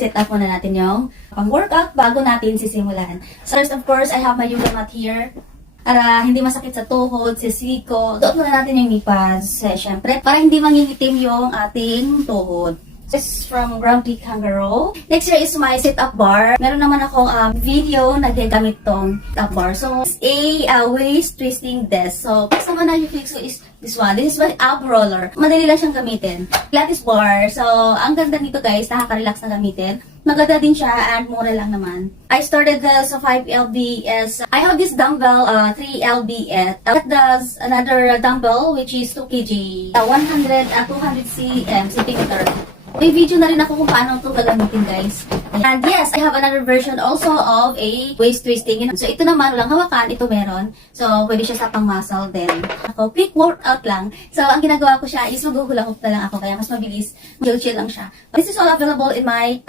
i-set up muna natin yung pang-workout bago natin sisimulan. So first, of course, I have my yoga mat here. Para hindi masakit sa tuhod, sa siko. Suot muna natin yung knee pads. Siyempre, para hindi mangingitim yung ating tuhod. This is from Ground Peak Kangaroo. Next here is my sit-up bar. Meron naman akong video na gagamit tong sit-up bar. So, it's a waist twisting desk. So, first naman na yung fix ko is this one. This is my ab roller. Madali lang siyang gamitin. Pilates bar. So, ang ganda nito guys, nakaka-relax na gamitin. Maganda din siya and mura lang naman. I started sa 5 lbs. I have this dumbbell, 3 lbs. That does another dumbbell which is 2 kg. 200 centimeter. May video na rin ako kung paano ito gagamitin guys. And yes, I have another version also of a waist twisting. So ito naman, walang hawakan, ito meron. So pwede siya sa pang muscle din. Ako, quick workout lang. So ang ginagawa ko siya is maghuhula-hoop na lang ako kaya mas mabilis. Chill-chill lang siya. This is all available in my